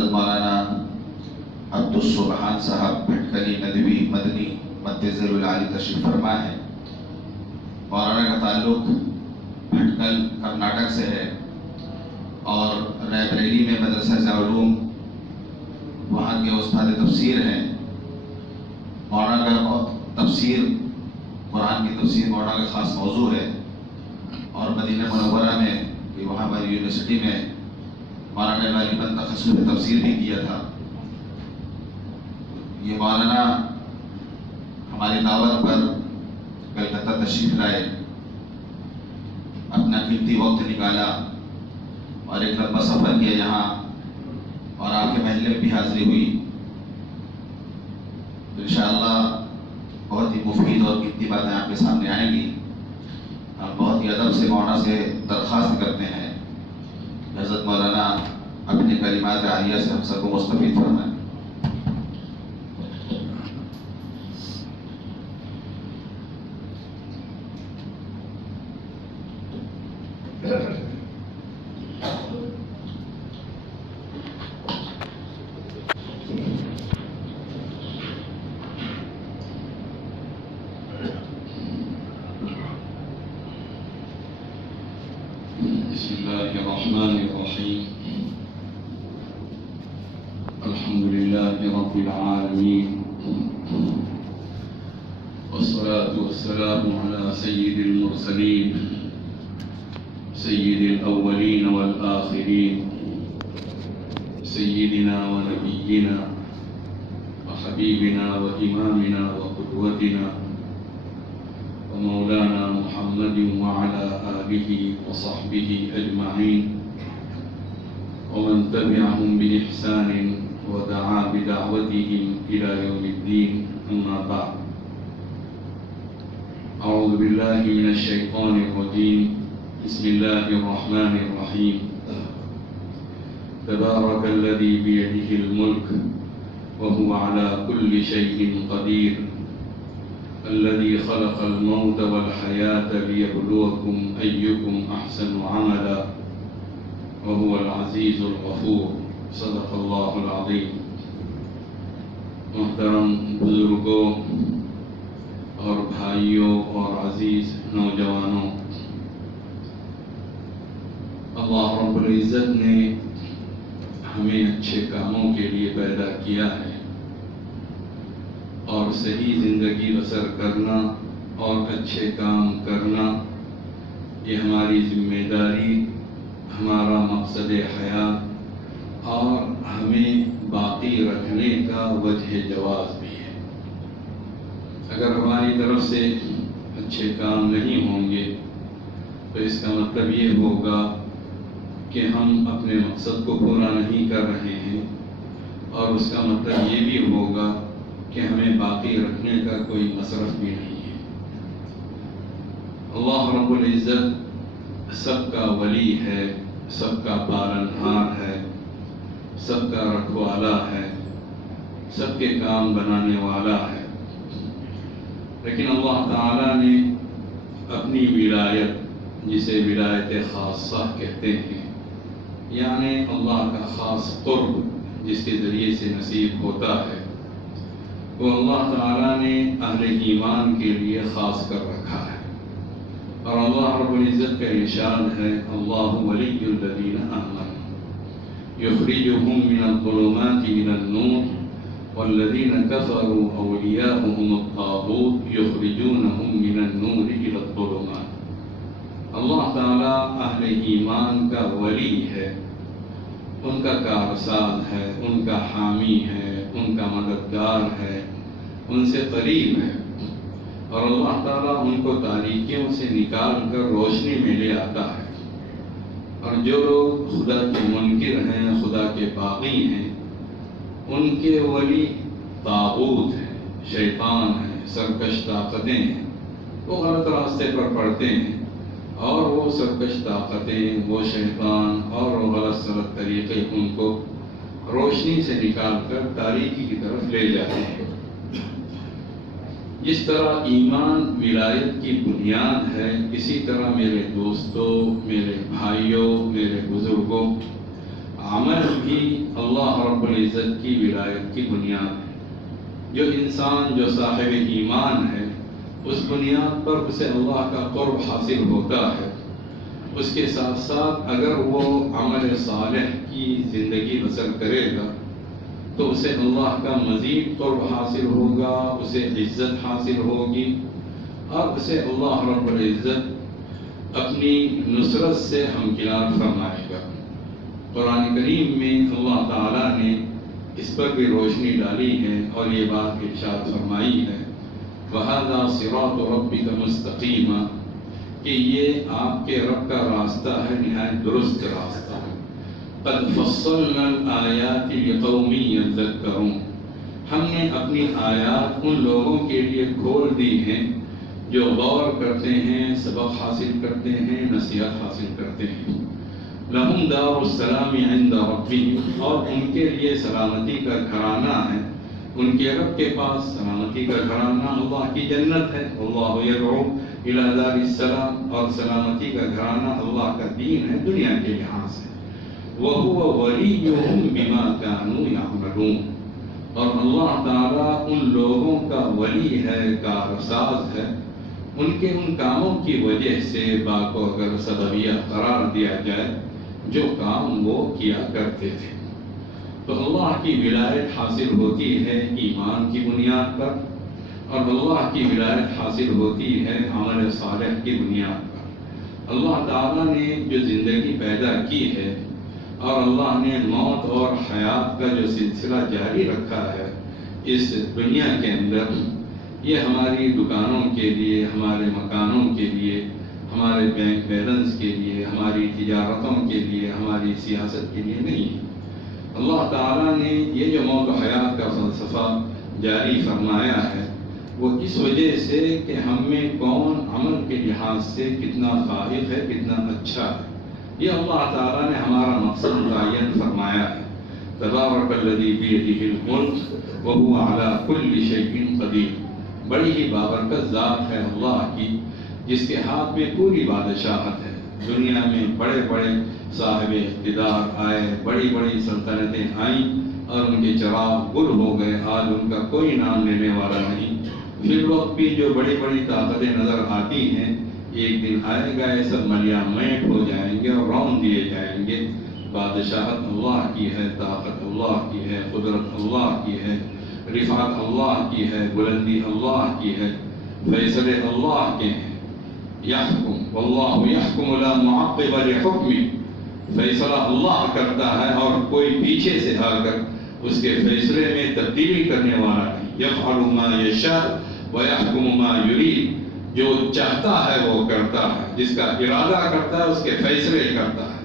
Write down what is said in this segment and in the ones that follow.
حضرت مولانا عبدالسبحان صاحب بھٹکلی ندوی مدنی مدظر العالی تشریف فرما ہے۔ مولانا کا تعلق بھٹکل کرناٹک سے ہے اور رائے بریلی میں مدرسہ علوم وہاں کے استاد تفسیر ہیں۔ مولانا کا تفسیر قرآن کی تفسیر مولانا کا خاص موضوع ہے، اور مدینہ منورہ میں کہ وہاں پر یونیورسٹی میں مولانا نے غالباً تخصص تفسیر بھی کیا تھا۔ یہ مولانا ہماری دعوت پر کلکتہ تشریف لائے، اپنا قیمتی وقت نکالا اور ایک لمبا سفر کیا یہاں، اور آپ کے محلے میں بھی حاضری ہوئی۔ تو انشاءاللہ بہت ہی مفید اور قیمتی باتیں آپ کے سامنے آئیں گی۔ ہم بہت ہی ادب سے مولانا سے درخواست کرتے ہیں حضرت مولانا اپنے کلمات عالیہ سے ہم سب کو مستفید فرمائیں۔ بسم الله الرحمن الرحيم الحمد لله رب العالمين والصلاة والسلام على سيد المرسلين سيد الأولين والآخرين سيدنا ونبينا وحبيبنا وإمامنا وقدوتنا ومولانا محمد وعلى آله وصحبه أجمعين ومن تبعهم بإحسان ودعا بدعوتهم إلى يوم الدين، أما بعد. أعوذ بالله من الشيطان الرجيم، بسم الله الرحمن الرحيم. تبارك الذي بيده الملك وهو على كل شيء قدير، الذي خلق الموت والحياة ليبلوكم أيكم أحسن عملا وهو العزيز الغفور. صدق اللہ العظیم. محترم بزرگوں اور بھائیوں اور عزیز نوجوانوں، اللہ رب العزت نے ہمیں اچھے کاموں کے لیے پیدا کیا ہے، اور صحیح زندگی بسر کرنا اور اچھے کام کرنا یہ ہماری ذمہ داری، ہمارا مقصد حیات اور ہمیں باقی رکھنے کا وجہ جواز بھی ہے۔ اگر ہماری طرف سے اچھے کام نہیں ہوں گے تو اس کا مطلب یہ ہوگا کہ ہم اپنے مقصد کو پورا نہیں کر رہے ہیں، اور اس کا مطلب یہ بھی ہوگا کہ ہمیں باقی رکھنے کا کوئی مصرف بھی نہیں ہے۔ اللہ رب العزت سب کا ولی ہے، سب کا پالنہار ہے، سب کا رکھوالا ہے، سب کے کام بنانے والا ہے۔ لیکن اللہ تعالیٰ نے اپنی ولایت، جسے ولایت خاصہ کہتے ہیں، یعنی اللہ کا خاص قرب جس کے ذریعے سے نصیب ہوتا ہے، وہ اللہ تعالیٰ نے اہل ایمان کے لیے خاص کر رکھا ہے۔ اور اللہ رب العزت کا ارشاد ہے، اللہ ولی الذین آمنوا یخرجہم من الظلمات الى النور والذین کفروا اولیاؤہم الطاغوت یخرجونہم من النور الى الظلمات۔ اللہ تعالیٰ اہل ایمان کا ولی ہے، ان کا کارساز ہے، ان کا حامی ہے، ان کا مددگار ہے، ان سے قریب ہے، اور اللہ تعالیٰ ان کو تاریکیوں سے نکال کر روشنی میں لے آتا ہے۔ اور جو لوگ خدا کے منکر ہیں، خدا کے باغی ہیں، ان کے ولی طاغوت ہیں، شیطان ہیں، سرکش طاقتیں ہیں، وہ غلط راستے پر پڑتے ہیں، اور وہ سرکش طاقتیں، وہ شیطان اور وہ غلط سلط طریقے ان کو روشنی سے نکال کر تاریکی کی طرف لے جاتے ہیں۔ جس طرح ایمان ولایت کی بنیاد ہے، اسی طرح میرے دوستوں، میرے بھائیوں، میرے بزرگوں، عمل بھی اللہ رب العزت کی ولایت کی بنیاد ہے. جو انسان جو صاحب ایمان ہے اس بنیاد پر اسے اللہ کا قرب حاصل ہوتا ہے. اس کے ساتھ ساتھ اگر وہ عمل صالح کی زندگی بسر کرے گا تو اسے اللہ کا مزید قرب حاصل ہوگا، اسے عزت حاصل ہوگی اور اسے اللہ رب العزت اپنی نصرت سے ہمکنار فرمائے گا. قرآن کریم میں اللہ تعالیٰ نے اس پر بھی روشنی ڈالی ہے اور یہ بات ارشاد فرمائی ہے وَهَذَا صِرَاطُ رَبِّكَ مُسْتَقِيمًا کہ یہ آپ کے رب کا راستہ ہے، نہایت درست راستہ ہے. قَدْ فَصَّلْنَا الْآيَاتِ لِقَوْمٍ يَذَّكَّرُونَ ہم نے اپنی آیات ان لوگوں کے لیے کھول دی ہیں جو غور کرتے ہیں، سبق حاصل کرتے ہیں، نصیحت حاصل کرتے ہیں. لَهُمْ دَارُ السَّلَامِ عِنْدَ رَبِّهِمْ اور ان کے لیے سلامتی کا گھرانہ ہے، ان کے رب کے پاس سلامتی کا گھرانہ اللہ کی جنت ہے. اللہ یدعو الی دار السلام اور سلامتی کا گھرانہ اللہ کا دین ہے دنیا کے لحاظ سے. وَهُوَ وَلِيُّهُمْ بِمَا كَانُوا يَعْمَلُونَ اور اللہ تعالیٰ ان لوگوں کا ولی ہے، کارساز ہے، ان کے ان کاموں کی وجہ سے با کو اگر سببیہ قرار دیا جائے جو کام وہ کیا کرتے تھے. تو اللہ کی ولایت حاصل ہوتی ہے ایمان کی بنیاد پر اور اللہ کی ولایت حاصل ہوتی ہے عمل صالح کی بنیاد پر. اللہ تعالیٰ نے جو زندگی پیدا کی ہے اور اللہ نے موت اور حیات کا جو سلسلہ جاری رکھا ہے اس دنیا کے اندر، یہ ہماری دکانوں کے لیے، ہمارے مکانوں کے لیے، ہمارے بینک بیلنس کے لیے، ہماری تجارتوں کے لیے، ہماری سیاست کے لیے نہیں ہے. اللہ تعالیٰ نے یہ جو موت و حیات کا فلسفہ جاری فرمایا ہے وہ اس وجہ سے کہ ہم میں کون عمل کے لحاظ سے کتنا فائق ہے، کتنا اچھا ہے. یہ اللہ تعالیٰ نے ہمارا مقصد متعین فرمایا ہے. تبارک الذی بیدہ الملک وہو علی کل شیء قدیر بڑی ہی بابرکت ذات ہے اللہ کی جس کے ہاتھ میں پوری بادشاہت ہے. دنیا میں بڑے بڑے صاحب اقتدار آئے، بڑی بڑی سلطنتیں آئیں اور ان کے چراغ گل ہو گئے، آج ان کا کوئی نام لینے والا نہیں. فی الوقت بھی جو بڑی بڑی طاقتیں نظر آتی ہیں ایک دن آئے گا یہ سب ملیا میٹ ہو جائیں گے اور رون دیے جائیں گے. بادشاہت اللہ کی ہے، طاقت اللہ کی ہے، قدرت اللہ کی ہے، رفعت اللہ کی ہے، بلندی اللہ کی ہے، فیصلے اللہ کے ہیں. یحکم واللہ یحکم لا معقب لحکمہ فیصلہ اللہ کرتا ہے اور کوئی پیچھے سے آ کر اس کے فیصلے میں تبدیلی کرنے والا نہیں. یفعل ما یشاء ویحکم ما یرید جو چاہتا ہے وہ کرتا ہے، جس کا ارادہ کرتا ہے اس کے فیصلے کرتا ہے.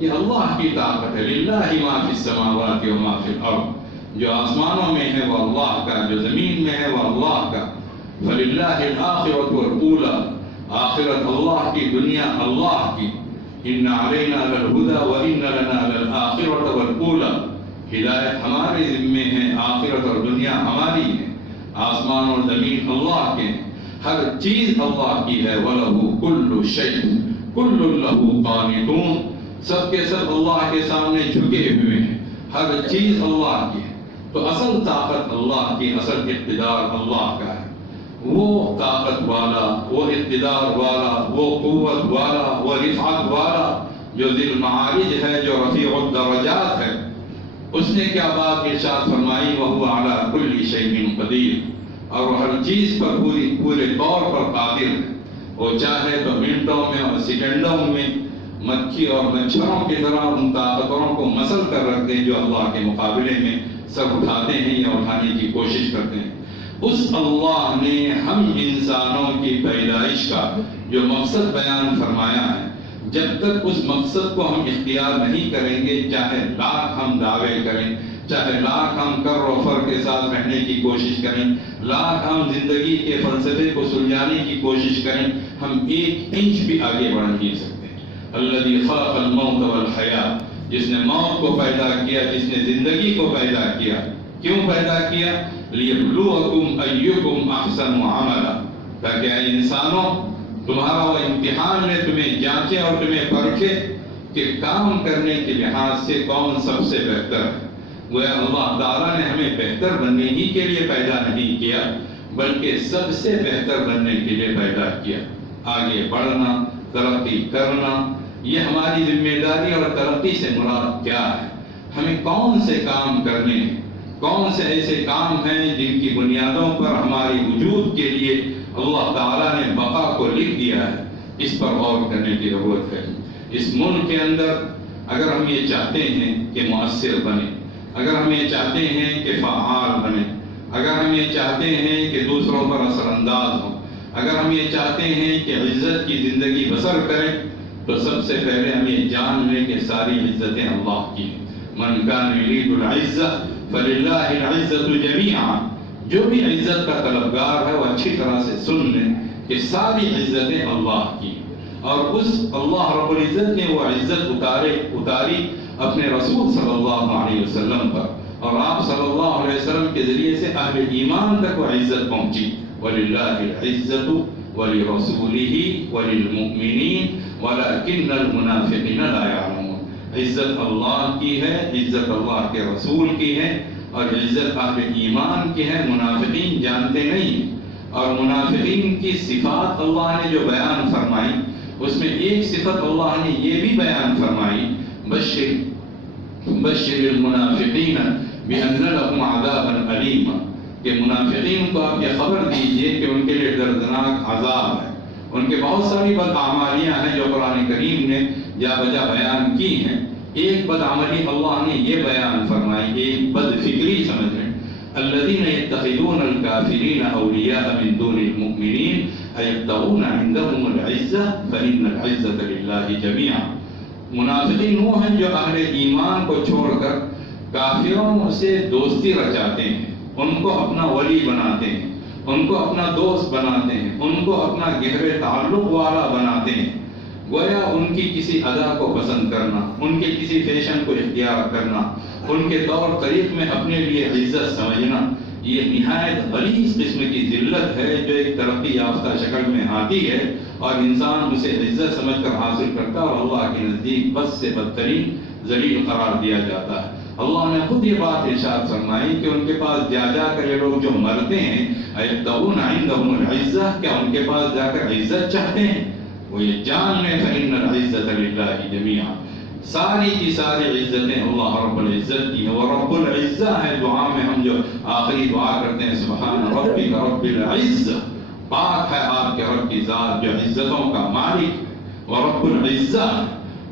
یہ اللہ کی طاقت ہے. للہ ما فی السماوات و ما فی الارض جو آسمانوں میں ہے وہ اللہ کا، جو زمین میں ہے وہ اللہ کا. فللہ الآخرۃ والأولی آخرت اللہ کی، دنیا اللہ کی. ان علینا للہدی وان لنا للآخرۃ والأولی ہدایت ہمارے ذمے ہے، آخرت اور دنیا ہماری ہے. آسمان اور زمین اللہ کے ہیں، ہر چیز اللہ کی ہے. وَلَهُ كُلُّ شَيْءٍ كُلٌّ لَهُ قَانِتُونَ سب کے سب اللہ کے سامنے جھکے ہوئے ہیں، ہر چیز اللہ کی ہے. تو اصل طاقت اللہ کی، اصل اقتدار اللہ کا ہے. وہ طاقت والا، وہ اقتدار والا، وہ قوت والا، وہ رفعت والا جو ذی المعارج ہے، جو رفیع الدرجات ہے، اس نے کیا بات ارشاد فرمائی وَهُوَ عَلَى كُلِّ شَيْءٍ قَدِيرٌ اور وہ ہر چیز پر پورے طور پر قادر ہے. وہ چاہے تو منٹوں میں اور سیکنڈوں میں مکھی اور مچھروں کی طرح ان طاقتوروں کو مسل کر رکھ دیں جو اللہ کے مقابلے میں سر اٹھاتے ہیں یا اٹھانے کی کوشش کرتے ہیں. اس اللہ نے ہم انسانوں کی پیدائش کا جو مقصد بیان فرمایا ہے، جب تک اس مقصد کو ہم اختیار نہیں کریں گے، چاہے لاکھ ہم دعوے کریں، چاہے لاکھ ہم کر و فر کے ساتھ رہنے کی کوشش کریں، لاکھ ہم زندگی کے فلسفے کو سلجھانے کی کوشش کریں، ہم ایک انچ بھی آگے بڑھ نہیں سکتے. الذی خلق الموت والحیاۃ جس نے موت کو پیدا کیا، جس نے زندگی کو پیدا کیا. کیوں پیدا کیا؟ لیبلوکم ایکم احسن عملا تاکہ اے انسانوں تمہارا وہ امتحان لے، تمہیں جانچے اور تمہیں پرکھے کہ کام کرنے کے لحاظ سے کون سب سے بہتر ہے۔ گویا اللہ تعالیٰ نے ہمیں بہتر بننے ہی کے لیے پیدا نہیں کیا، بلکہ سب سے بہتر بننے کے لیے پیدا کیا۔ آگے بڑھنا، ترقی کرنا، یہ ہماری ذمہ داری، اور ترقی سے مراد کیا ہے؟ ہمیں کون سے کام کرنے ہیں، کون سے ایسے کام ہیں جن کی بنیادوں پر ہماری وجود کے لیے اللہ تعالیٰ نے بقا کو لکھ دیا ہے، اس پر غور کرنے کی ضرورت ہے۔ اس ملک کے اندر اگر ہم یہ چاہتے ہیں کہ مؤثر بنے، اگر ہم یہ چاہتے ہیں کہ فعال بنے، اگر ہم یہ چاہتے ہیں کہ دوسروں پر اثر انداز ہو، اگر ہم یہ چاہتے ہیں کہ عزت کی زندگی بسر کریں، تو سب سے پہلے ہم یہ جان لیں کہ ساری عزتیں اللہ کی ہیں۔ من کان یرید العزہ فللہ العزۃ جمیعا، جو بھی عزت کا طلبگار ہے وہ اچھی طرح سے سن لیں کہ ساری عزتیں اللہ کی، اور اس اللہ رب العزت نے وہ عزت اتاری اپنے رسول صلی اللہ علیہ وسلم پر، اور آپ صلی اللہ علیہ وسلم کے ذریعے سے اہل ایمان تک وہ عزت پہنچی۔ وَلِلَّهِ الْعِزَّةُ وَلِرَسُولِهِ وَلِلْمُؤْمِنِينَ وَلَكِنَّ الْمُنَافِقِينَ لَا يَعْلَمُونَ۔ عزت اللہ کی ہے، عزت اللہ کے رسول کی ہے، اور عزت اہل ایمان کی ہے، منافقین جانتے نہیں۔ اور منافقین کی صفات اللہ نے جو بیان فرمائی، اس میں ایک صفت اللہ نے یہ بھی بیان فرمائی، بشر المنافقین بأن لهم عذابا علیما، کہ منافقین کو آپ یہ خبر دیجئے کہ ان کے لیے دردناک عذاب ہے۔ ان کے بہت ساری بدعمالیاں ہیں جو قرآن کریم نے جا بجا بیان کی ہیں۔ ایک بدعملی اللہ نے یہ بیان فرمائی، ایک بد فکری سمجھ لیں، الذین یتخذون الکافرین اولیاء من دون المؤمنین ایبتغون عندهم العزہ فإن العزۃ للہ جمیعا۔ منافقین وہ ہیں جو اہل ایمان کو چھوڑ کر کافروں سے دوستی رچاتے ہیں، ان کو اپنا ولی بناتے ہیں، ان کو اپنا دوست بناتے ہیں، ان کو اپنا گہرے تعلق والا بناتے ہیں۔ گویا ان کی کسی ادا کو پسند کرنا، ان کے کسی فیشن کو اختیار کرنا، ان کے طور طریق میں اپنے لیے عزت سمجھنا، یہ نہایت غلیظ قسم کی ذلت ہے جو ایک ترقی یافتہ شکل میں آتی ہے، اور انسان اسے عزت سمجھ کر حاصل کرتا ہے، اور اللہ کے نزدیک بد سے بدترین ذلیل قرار دیا جاتا ہے۔ اللہ نے خود یہ بات ارشاد فرمائی کہ ان کے پاس جا کر یہ لوگ جو مرتے ہیں، ایبتغون عندهم العزہ، کیا ان کے پاس جا کر عزت چاہتے ہیں؟ وہ یہ جان لیں فإن العزۃ للہ جمیعا، ساری کی ساری عزتیں اللہ رب العزت کی ہیں۔ وہ رب العزہ ہے، دعا میں ہم جو آخری دعا کرتے ہیں سبحان ربک رب العزہ، پاک ہے آپ کے رب کی ذات جو عزتوں کا مالک، وہ رب العزہ،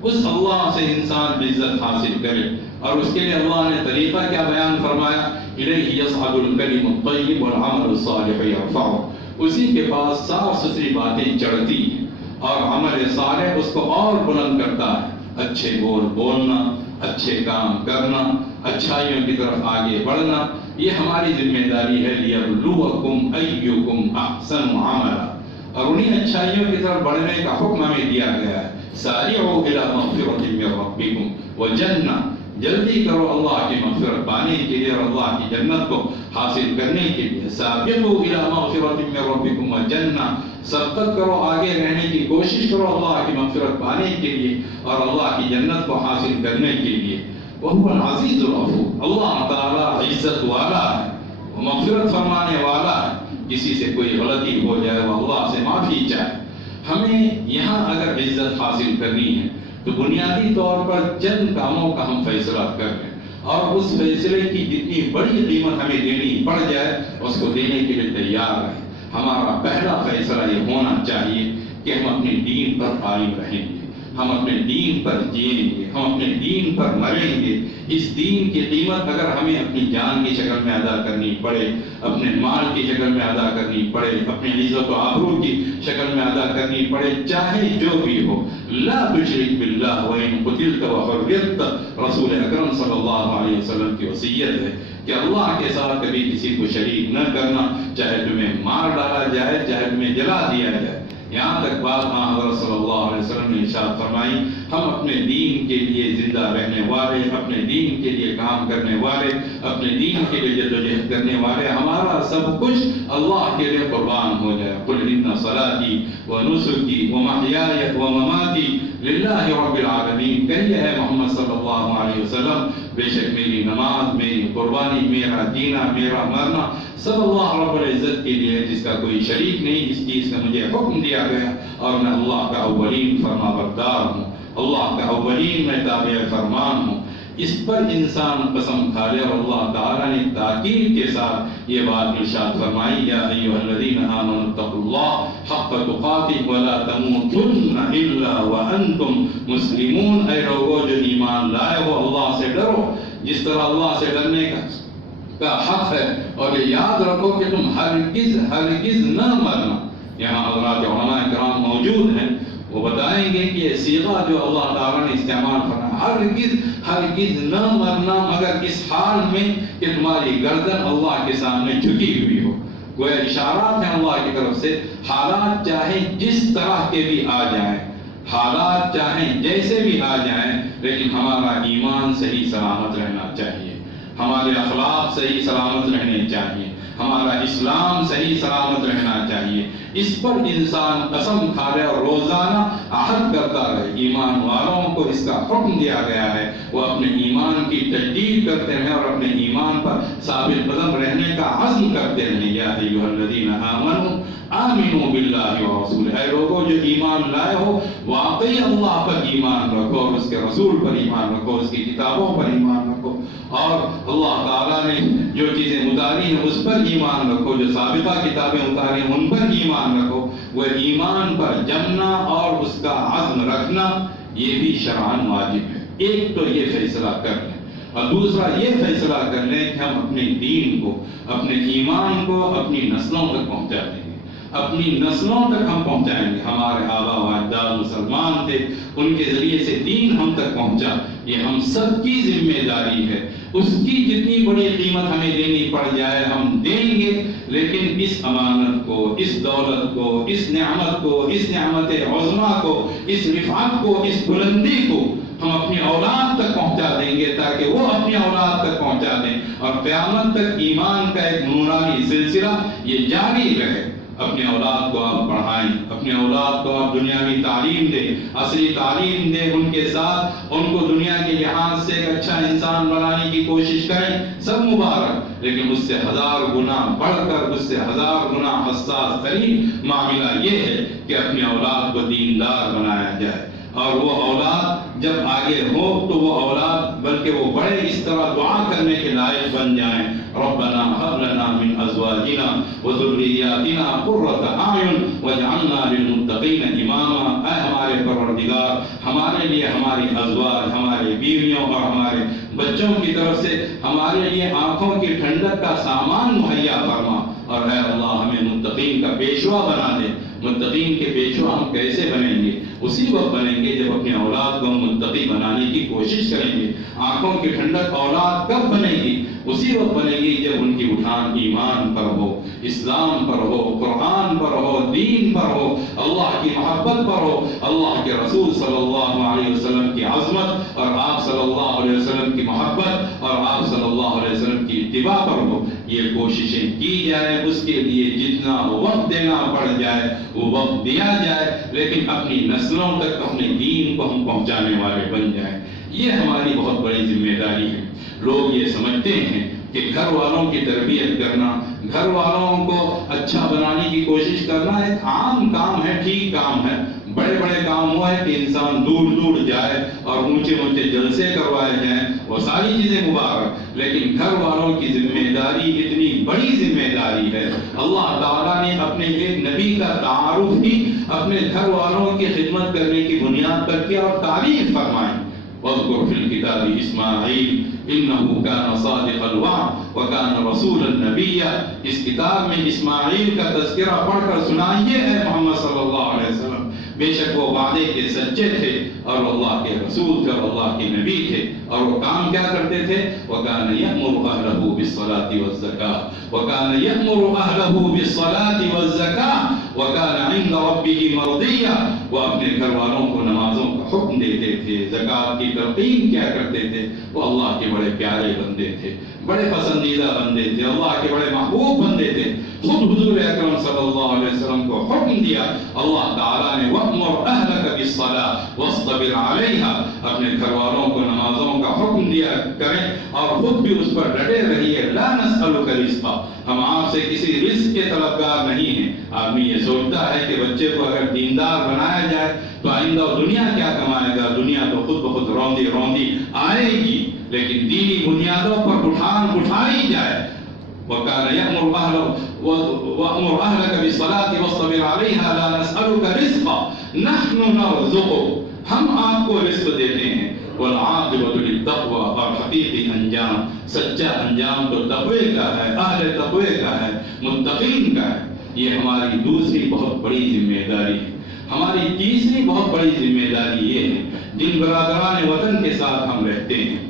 اس اللہ سے انسان عزت حاصل کرے۔ اور اس کے لیے اللہ نے طریقہ کیا بیان فرمایا، الیہ یصعد الکلم الطیب والعمل الصالح یرفعہ، اسی کے پاس صاف ستھری باتیں چڑھتی ہیں اور عمل صالح اس کو اور بلند کرتا ہے۔ اچھے بول بولنا، اچھے کام کرنا، اچھائیوں کی طرف آگے بڑھنا، یہ ہماری ذمہ داری ہے۔ لیبلوکم ایکم احسن عملا، اور انہیں اچھائیوں کی طرف بڑھنے کا حکم ہمیں دیا گیا ہے۔ سارعوا الی مغفرۃ من ربکم وجنہ، جلدی کرو اللہ کی مغفرت پانے کے لیے اور اللہ کی جنت کو حاصل کرنے کے لیے۔ سابقوا الی مغفرۃ من ربکم وجنہ، سبقت کرو، آگے رہنے کی کوشش کرو اللہ کی مغفرت پانے کے لیے اور اللہ کی جنت کو حاصل کرنے کے لیے۔ وہو العزیز الغفور، اللہ تعالیٰ عزت والا ہے، وہ مغفرت فرمانے والا ہے۔ کسی سے کوئی غلطی ہو جائے وہ اللہ سے معافی چاہے۔ ہمیں یہاں اگر عزت حاصل کرنی ہے تو بنیادی طور پر چند کاموں کا ہم فیصلہ کر لیں، اور اس فیصلے کی جتنی بڑی قیمت ہمیں دینی پڑ جائے اس کو دینے کے لیے تیار رہیں۔ ہمارا پہلا فیصلہ یہ ہونا چاہیے کہ ہم اپنے دین پر قائم رہیں گے، ہم اپنے دین پر جئیں گے، ہم اپنے دین پر مریں گے۔ اس دین کی قیمت اگر ہمیں اپنی جان کی شکل میں ادا کرنی پڑے، اپنے مال کی شکل میں ادا کرنی پڑے، اپنی عزت و آبرو کی شکل میں ادا کرنی پڑے، چاہے جو بھی ہو، لا تشرک باللہ وإن قتلت وحررت، رسول اکرم صلی اللہ علیہ وسلم کی وصیت ہے کہ اللہ کے ساتھ کبھی کسی کو شریک نہ کرنا، چاہے تمہیں مار ڈالا جائے، چاہے تمہیں جلا دیا جائے۔ یہاں تک بات حضرت صلی اللہ علیہ وسلم نے ارشاد فرمائی، ہم اپنے دین کے لیے زندہ رہنے والے، اپنے دین کے لیے کام کرنے والے، اپنے دین کے لیے جدوجہد کرنے والے، ہمارا سب کچھ اللہ کے لیے قربان ہو جائے۔ قل ان صلاتی ونسکی ومحیای ومماتی للہ رب العالمین، کہیے ہے محمد صلی اللہ علیہ وسلم بے شک میری نماز، میری قربانی، میرا جینا، میرا مرنا سب اللہ رب العزت کے لیے، جس کا کوئی شریک نہیں، اس چیز کا مجھے حکم دیا گیا اور میں اللہ کا اولین فرما بردار ہوں، اللہ کا اولین میں تابع فرمان ہوں۔ اس پر انسان قسم کھا لے، اور اللہ تعالیٰ نے تاکید کے ساتھ یہ بات ارشاد فرمائی، یا ایھا الذین آمنوا اتقوا اللہ حق تقاتہ ولا تموتن الا وانتم مسلمون، اے لوگو جو ایمان لائے ہو اللہ سے ڈرو جس طرح اللہ سے ڈرنے کا حق ہے، اور یہ یاد رکھو کہ تم ہرگز نہ مرنا۔ یہاں حضرات علماء کرام موجود ہیں، وہ بتائیں گے کہ یہ صیغہ جو اللہ تعالیٰ نے استعمال فرمایا، ہرگز نہ مرنا مگر اس حال میں کہ تمہاری گردن اللہ کے سامنے جھکی ہوئی ہو۔ گویا اشارات ہیں اللہ کی طرف سے، حالات چاہے جس طرح کے بھی آ جائیں، حالات چاہیں جیسے بھی آ جائیں، لیکن ہمارا ایمان صحیح سلامت رہنا چاہیے، ہمارے اخلاق صحیح سلامت رہنے چاہیے، ہمارا اسلام صحیح سلامت رہنا چاہیے۔ اس پر انسان قسم کھا لے اور روزانہ عہد کرتا رہے۔ ایمان والوں کو اس کا حکم دیا گیا ہے وہ اپنے ایمان کی تجدید کرتے رہیں اور اپنے ایمان پر ثابت قدم رہنے کا عزم کرتے رہیں۔ یا ایھا الذین آمنوا آمنوا باللہ ورسولہ، اے لوگوں جو ایمان لائے ہو واقعی اللہ پر ایمان رکھو اور اس کے رسول پر ایمان رکھو، اس کی کتابوں پر ایمان رکھو، اور اللہ تعالیٰ نے جو چیزیں اتاری ہیں اس پر ایمان رکھو، جو سابقہ کتابیں اتاری ہیں ان پر ایمان رکھو۔ وہ ایمان پر جمنا اور اس کا عزم رکھنا یہ بھی شرعاً واجب ہے۔ ایک تو یہ فیصلہ کر لیں، اور دوسرا یہ فیصلہ کر لیں کہ ہم اپنے دین کو، اپنے ایمان کو اپنی نسلوں تک پہنچا دیں گے، اپنی نسلوں تک ہم پہنچائیں گے۔ ہمارے آبا و اجداد مسلمان تھے، ان کے ذریعے سے دین ہم تک پہنچا، یہ ہم سب کی ذمہ داری ہے۔ اس کی جتنی بڑی قیمت ہمیں دینی پڑ جائے ہم دیں گے، لیکن اس امانت کو، اس دولت کو، اس نعمت کو، اس نعمت عظمیٰ کو، اس رفعت کو، اس بلندی کو ہم اپنی اولاد تک پہنچا دیں گے، تاکہ وہ اپنی اولاد تک پہنچا دیں، اور قیامت تک ایمان کا ایک نورانی سلسلہ یہ جاری رہے۔ اپنے اولاد کو آپ پڑھائیں، اپنے اولاد کو آپ دنیاوی تعلیم دیں، اصلی تعلیم دیں، ان کے ساتھ ان کو دنیا کے لحاظ سے ایک اچھا انسان بنانے کی کوشش کریں، سب مبارک، لیکن اس سے 1000 گنا بڑھ کر، اس سے 1000 گنا حساس ترین معاملہ یہ ہے کہ اپنے اولاد کو دیندار بنایا جائے، اور وہ اولاد جب آگے ہو تو وہ اولاد بلکہ وہ بڑے اس طرح دعا کرنے کے لائق بن جائیں، ربنا هب لنا من ازواجنا وذرياتنا قرة اعین واجعلنا للمتقین اماما۔ اے ہمارے پروردگار، ہمارے لیے ہماری ازواج، ہمارے بیویوں اور ہمارے بچوں کی طرف سے ہمارے لیے آنکھوں کی ٹھنڈک کا سامان مہیا فرما، اور اے اللہ ہمیں متقین کا پیشوا بنا دے۔ متقین کے پیشوا ہم کیسے بنیں گے؟ اسی وقت بنیں گے جب اپنے اولاد کو ہم متقی بنانے کی کوشش کریں گے۔ آنکھوں کی ٹھنڈک اولاد کب بنے گی؟ اسی وقت بنے گی جب ان کی اٹھان ایمان پر ہو، اسلام پر ہو، قرآن پر ہو، دین پر ہو، اللہ کی محبت پر ہو، اللہ کے رسول صلی اللہ علیہ وسلم کی عظمت اور آپ صلی اللہ علیہ وسلم کی محبت اور آپ صلی اللہ علیہ وسلم کی اتباع پر ہو۔ یہ کوششیں کی جائیں، اس کے لیے جتنا وقت دینا پڑ جائے وہ وقت دیا جائے، لیکن اپنی نسلوں تک اپنے دین کو ہم پہنچانے والے بن جائیں۔ یہ ہماری بہت بڑی ذمہ داری ہے۔ لوگ یہ سمجھتے ہیں کہ گھر والوں کی تربیت کرنا، گھر والوں کو اچھا بنانے کی کوشش کرنا ایک عام کام ہے، ٹھیک کام ہے۔ بڑے بڑے کام وہ ہے کہ انسان دور دور جائے اور اونچے اونچے جلسے کروائے جائیں، وہ ساری چیزیں مبارک، لیکن گھر والوں کی ذمہ داری اتنی بڑی ذمہ داری ہے۔ اللہ تعالیٰ نے اپنے ایک نبی کا تعارف ہی اپنے گھر والوں کی خدمت کرنے کی بنیاد پر کیا اور تعریف فرمائی۔ واذکر فی الکتاب اسماعیل انہ کان صادق الوعد وکان رسولا نبیا۔ اس کتاب میں اسماعیل کا تذکرہ پڑھ کر سنائیے اے محمد صلی اللہ علیہ وسلم، بے شک وہ وعدے کے سچے تھے اور اللہ کے رسول تھے اور اللہ کے نبی تھے، اور وہ کام کیا کرتے تھے؟ وَكَانَ يَأْمُرُ أَهْلَهُ بِالصَّلَاةِ وَالزَّكَاةِ وَكَانَ يَأْمُرُ أَهْلَهُ بِالصَّلَاةِ وَالزَّكَاةِ۔ وَكَانَ عِنْدَ رَبِّهِ مَرْضِيًّا، وہ اپنے گھر والوں کو نمازوں کا حکم دیتے تھے، زکوٰۃ کی تلقین کیا کرتے تھے. وہ اللہ کے بڑے پیارے بندے تھے، بڑے پسندیدہ بندے تھے، اللہ کے بڑے محبوب بندے تھے. خود حضور اکرم صلی اللہ علیہ وسلم کو حکم دیا اللہ تعالیٰ نے وَأْمُرْ أَهْلَكَ بِالصَّلَاةِ وَاصْطَبِرْ عَلَيْهَا، اپنے گھر والوں کو نمازوں کا حکم دیا کریں اور خود بھی اس پر ڈٹے رہیے. لَا نَسْأَلُكَ رِزْقًا، ہم آپ سے کسی رزق کے طلبگار نہیں ہیں. آدمی یہ سوچتا ہے کہ بچے کو اگر دیندار بنایا جائے تو آئندہ دنیا کیا کمائے گا، دنیا تو خود بخود روندی روندی آئے گی، لیکن دینی بنیادوں پر اٹھائی جائے. وَكَانَ وَأْمُرْ أَهْلَكَ بِالصَّلَاةِ وَاصْطَبِرْ عَلَيْهَا لَا نَسْأَلُكَ رِزْقًا نَحْنُ نَرْزُقُكَ، ہم آپ کو رزق دیتے ہیں. وَالْعَاقِبَةُ لِلتَّقْوَىٰ، اور حقیقی انجام، سچا انجام تو تقوی کا ہے، اہل تقوی کا ہے، متقین کا ہے. یہ ہماری دوسری بہت بڑی ذمہ داری ہے. ہماری تیسری بہت بڑی ذمہ داری یہ ہے، جن برادران وطن کے ساتھ ہم رہتے ہیں،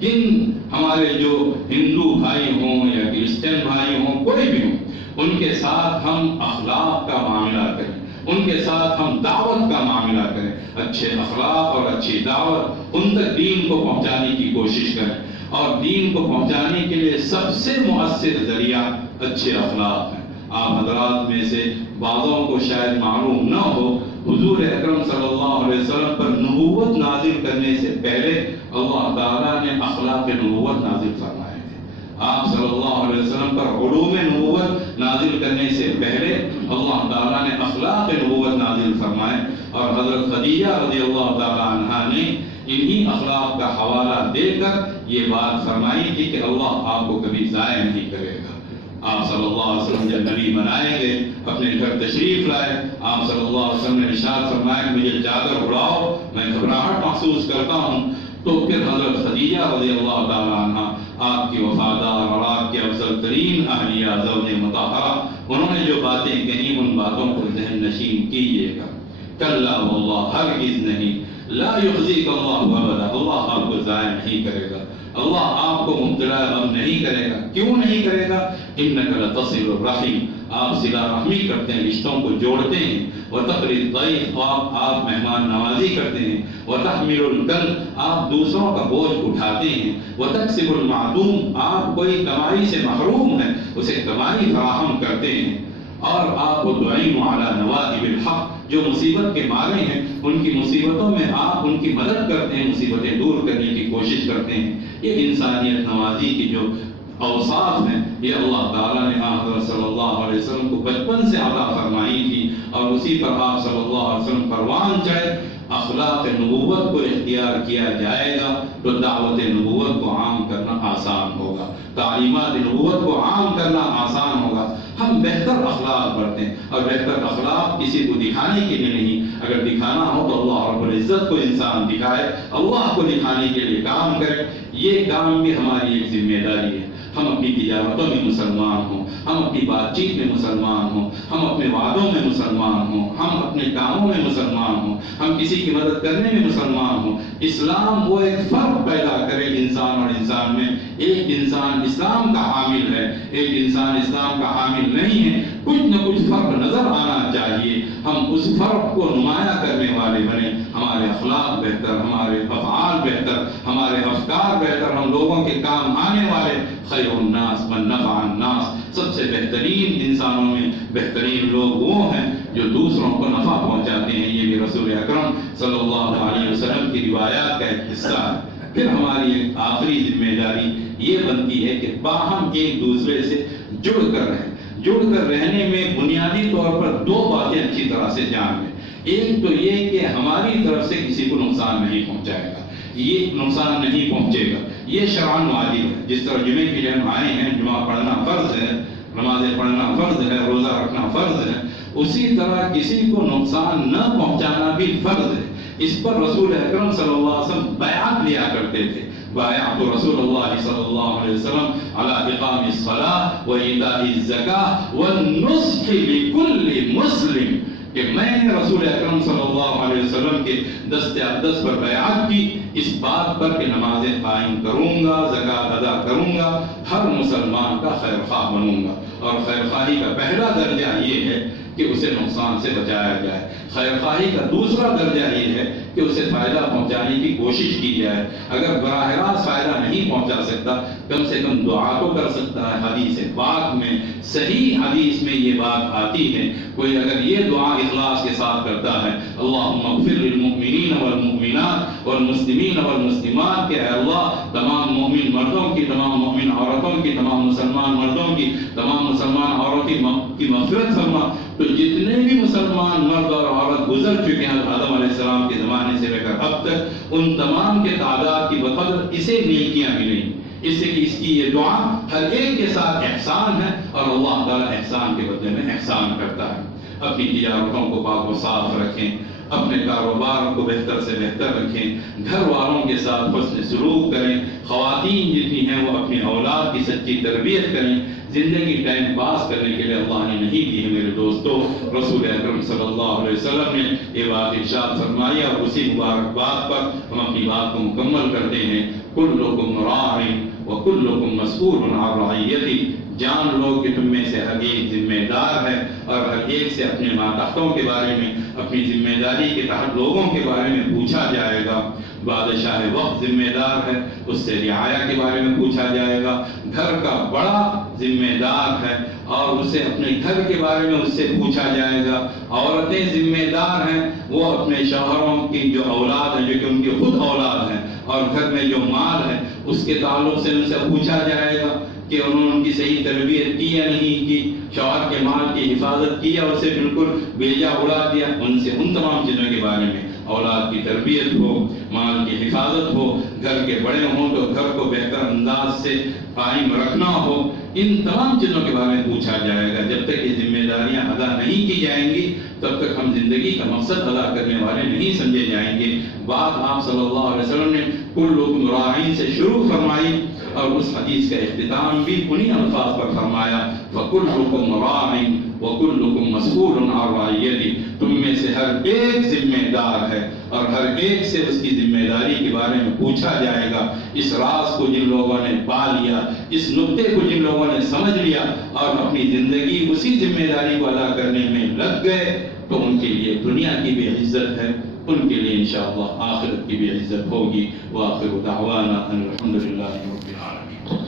جن ہمارے جو ہندو بھائی ہوں یا کرسچن بھائی ہوں، کوئی بھی ہوں، ان کے ساتھ ہم اخلاق کا معاملہ کریں، ان کے ساتھ ہم دعوت کا معاملہ کریں. اچھے اخلاق اور اچھی دعوت، ان تک دین کو پہنچانے کی کوشش کریں. اور دین کو پہنچانے کے لیے سب سے مؤثر ذریعہ اچھے اخلاق ہیں. آپ حضرات میں سے بعضوں کو شاید معلوم نہ ہو، حضور اکرم صلی اللہ علیہ وسلم پر نبوت نازل کرنے سے پہلے اللہ تعالیٰ نے اخلاق نبوت نازل فرمائے تھے. آپ صلی اللہ علیہ وسلم پر علوم نبوت نازل کرنے سے پہلے اللہ تعالیٰ نے اخلاق نبوت نازل فرمائے. اور حضرت خدیجہ رضی اللہ تعالیٰ عنہا نے انہی اخلاق کا حوالہ دے کر یہ بات فرمائی تھی کہ اللہ آپ کو کبھی ضائع نہیں کرے گا. آپ صلی اللہ علیہ وسلم جب نبی بنائے گئے، اپنے گھر تشریف لائے، آپ صلی اللہ علیہ وسلم نے ارشاد فرمایا کہ مجھے چادر اڑاؤ، میں گھبراہٹ محسوس کرتا ہوں. تو پھر حضرت خدیجہ رضی اللہ تعالیٰ عنہ، آپ کی وفادار اور آپ کے افضل ترین اہلیہ زوج مطہرہ، انہوں نے جو باتیں کہیں ان باتوں کو ذہن نشین کیجیے گا. کلا واللہ، ہرگز نہیں. لا یخزیک اللہ ابدا، اللہ آپ کو ضائع نہیں کرے گا، اللہ آپ کو مبتلا غم نہیں کرے گا. کیوں نہیں کرے گا؟ انک لتصل الرحم، آپ صلہ رحمی کرتے ہیں، رشتوں کو جوڑتے ہیں. وتقری الضیف، آپ مہمان نوازی کرتے ہیں. وتحمل الکل، آپ دوسروں کا بوجھ اٹھاتے ہیں. وتکسب المعدوم، آپ کوئی کمائی سے محروم ہے اسے کمائی فراہم کرتے ہیں. اور آپ کو تعین علی نوائب الحق، جو مصیبت کے مارے ہیں ان کی مصیبتوں میں آپ ان کی مدد کرتے ہیں، مصیبتیں دور کرنے کی کوشش کرتے ہیں. یہ انسانیت نوازی کی جو اوصاف ہیں، یہ اللہ تعالیٰ نے حضرت صلی اللہ علیہ وسلم کو بچپن سے عطا فرمائی تھی، اور اسی پر آپ صلی اللہ علیہ وسلم پروان چڑھے. اخلاق نبوت کو اختیار کیا جائے گا تو دعوت نبوت کو عام کرنا آسان ہوگا، تعلیمات نبوت کو عام کرنا آسان ہوگا. ہم بہتر اخلاق برتیں، اور بہتر اخلاق کسی کو دکھانے کے لیے نہیں. اگر دکھانا ہو تو اللہ رب العزت کو انسان دکھائے، اللہ کو دکھانے کے لیے کام کرے. یہ کام بھی ہماری ایک ذمہ داری ہے. ہم اپنی تجارتوں میں مسلمان ہوں، ہم اپنی بات چیت میں مسلمان ہوں، ہم اپنے وعدوں میں مسلمان ہوں، ہم اپنے کاموں میں مسلمان ہوں، ہم کسی کی مدد کرنے میں مسلمان ہوں. اسلام وہ ایک فرق پیدا کرے انسان اور انسان میں. ایک انسان اسلام کا حامل ہے، ایک انسان اسلام کا حامل نہیں ہے. کچھ نہ کچھ فرق نظر آنا چاہیے. ہم اس فرق کو نمایاں کرنے والے بنیں. ہمارے اخلاق بہتر، ہمارے افعال بہتر، ہمارے افکار بہتر، ہم لوگوں کے کام آنے والے. خیر الناس من نفع الناس، سب سے بہترین انسانوں میں بہترین لوگ وہ ہیں جو دوسروں کو نفع پہنچاتے ہیں. یہ بھی رسول اکرم صلی اللہ علیہ وسلم کی روایات کا ایک حصہ ہے. پھر ہماری ایک آخری ذمہ داری یہ بنتی ہے کہ باہم ایک دوسرے سے جڑ کر رہیں. جڑ کر رہنے میں بنیادی طور پر دو باتیں اچھی طرح سے جان لیں. ایک تو یہ کہ ہماری طرف سے کسی کو نقصان نہیں پہنچائے گا، یہ نقصان نہیں پہنچے گا، یہ شرعاً واجب ہے. جس طرح جمعے کے دن آئے ہیں، جمعہ پڑھنا فرض ہے، نمازیں پڑھنا فرض ہے، روزہ رکھنا فرض ہے، اسی طرح کسی کو نقصان نہ پہنچانا بھی فرض ہے. اس پر رسول اکرم صلی اللہ علیہ وسلم بیعت لیا کرتے تھے. بایعت رسول اللہ صلی اللہ علیہ وسلم علی اقام الصلاۃ و ایتاء الزکاۃ والنصح لکل مسلم، کہ میں نے رسول اکرم صلی اللہ علیہ وسلم کے دست اقدس پر بیعت کی اس بات پر کہ نمازیں قائم کروں گا، زکوٰۃ ادا کروں گا، ہر مسلمان کا خیر خواہ بنوں گا. اور خیر خواہی کا پہلا درجہ یہ ہے کہ اسے نقصان سے بچایا جائے، خیر خواہی کا دوسرا درجہ یہ ہے کہ اسے فائدہ پہنچانے کی کوشش کی جائے۔ اگر براہ راست فائدہ نہیں پہنچا سکتا، کم سے کم دعا تو کر سکتا ہے۔ حدیث پاک میں، صحیح حدیث میں یہ بات آتی ہے، کوئی اگر یہ دعا اخلاص کے ساتھ کرتا ہے، اللہم اغفر للمؤمنین والمؤمنات والمسلمین والمسلمات، کہ اے اللہ تمام مومن مردوں کی، تمام مومن عورتوں کی، تمام مسلمان مردوں کی، تمام مسلمان عورتوں کی مغفرت فرما، تو جتنے بھی مسلمان مرد اور عورت گزر چکے ہیں آدم علیہ السلام کے زمانے سے لے کر اب تک، ان تمام کے تعداد کی بقدر اسے نیکیاں ملیں، اس سے کہ اس کی یہ دعا ہر ایک کے ساتھ احسان ہے، اور اللہ تعالیٰ احسان کے بدلے میں احسان کرتا ہے۔ اپنی تجارتوں کو پاک و صاف رکھیں، اپنے کاروبار کو بہتر سے بہتر رکھیں، گھر والوں کے ساتھ حسن سلوک کریں، خواتین جتنی ہیں وہ اپنی اولاد کی سچی تربیت کریں۔ زندگی ٹائم پاس کرنے کے لیے اللہ نے نہیں دی ہے میرے دوستو، رسول اکرم صلی اللہ علیہ وسلم نے یہ بات ارشاد فرمائی، اور اسی مبارک بات پر ہم اپنی بات کو مکمل کرتے ہیں۔ کلکم راع وکلکم مسئول عن رعیتہ، جان لو کہ تم میں سے ہر ایک ذمہ دار ہے، اور ہر ایک سے اپنے ماتحتوں کے بارے میں، اپنی ذمہ داری کے تحت لوگوں کے بارے میں پوچھا جائے گا۔ بادشاہ وقت ذمہ دار ہے، اس سے رعایا کے بارے میں پوچھا جائے گا۔ گھر کا بڑا ذمہ دار ہے، اور اسے اپنے گھر کے بارے میں اس سے پوچھا جائے گا۔ عورتیں ذمہ دار ہیں، وہ اپنے شوہروں کی جو اولاد ہیں، جو کہ ان کی خود اولاد ہیں، اور گھر میں جو مال ہے اس کے تعلق سے ان سے پوچھا جائے گا کہ انہوں نے ان کی صحیح تربیت کی یا نہیں کی، شوہر کے مال کی حفاظت کی یا اسے بالکل بیجا اڑا دیا، ان سے ان تمام چیزوں کے بارے میں، اولاد کی تربیت ہو، مال کی حفاظت ہو، گھر کے بڑے ہوں تو گھر کو بہتر انداز سے قائم رکھنا ہو، ان تمام چیزوں کے بارے میں پوچھا جائے گا۔ جب تک یہ ذمہ داریاں ادا نہیں کی جائیں گی تب تک ہم زندگی کا مقصد ادا کرنے والے نہیں سمجھے جائیں گے۔ بات آپ صلی اللہ علیہ وسلم نے کلکم راعٍ سے شروع فرمائی، اور اس حدیث کا اختتام بھی انہی الفاظ پر فرمایا، فَكُلُّكُمْ رَاعٍ وَكُلُّكُمْ مَسْئُولٌ عَنْ رَعِيَّتِهِ، تم میں سے ہر ایک ذمہ دار ہے، اور ہر ایک سے اس کی ذمہ داری کے بارے میں پوچھا جائے گا۔ اس راز کو جن لوگوں نے پا لیا، اس نقطے کو جن لوگوں نے سمجھ لیا اور اپنی زندگی اسی ذمہ داری کو ادا کرنے میں لگ گئے، تو ان کے لیے دنیا کی بھی عزت ہے، ان کے لیے انشاءاللہ آخرت کی بھی عزت ہوگی۔ وآخر دعوانا ان الحمد للہ رب العالمین۔